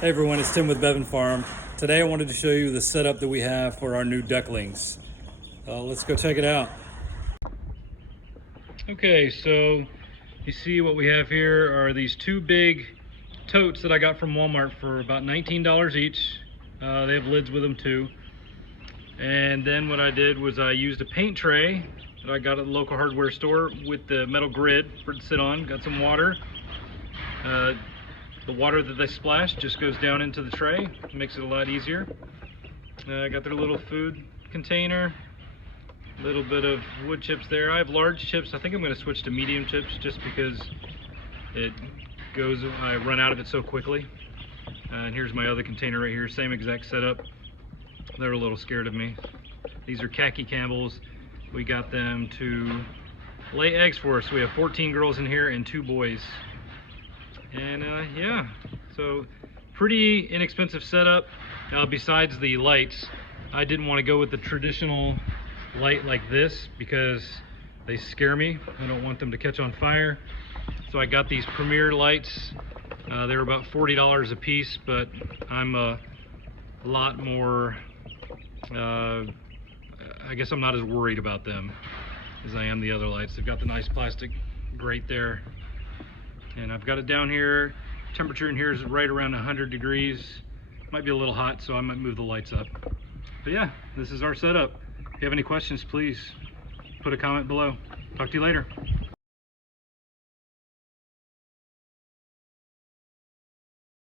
Hey everyone, it's Tim with Bevan Farm. Today I wanted to show you the setup that we have for our new ducklings. Let's go check it out. Okay, so you see what we have here are these two big totes that I got from Walmart for about $19 each. They have lids with them too. And then what I did was I used a paint tray that I got at the local hardware store with the metal grid for it to sit on. Got some water. The water that they splash just goes down into the tray, makes it a lot easier. I got their little food container, a little bit of wood chips there. I have large chips. I think I'm going to switch to medium chips just because I run out of it so quickly. And here's my other container right here, same exact setup. They're a little scared of me. These are Khaki Campbells. We got them to lay eggs for us. We have 14 girls in here and 2 boys. And yeah, so pretty inexpensive setup. Besides the lights, I didn't want to go with the traditional light like this because they scare me. I don't want them to catch on fire. So I got these Premier lights. They were about $40 a piece, but I'm a lot more, I guess I'm not as worried about them as I am the other lights. They've got the nice plastic grate there. And I've got it down here. Temperature in here is right around 100 degrees. Might be a little hot, so I might move the lights up. But yeah, this is our setup. If you have any questions, please put a comment below. Talk to you later.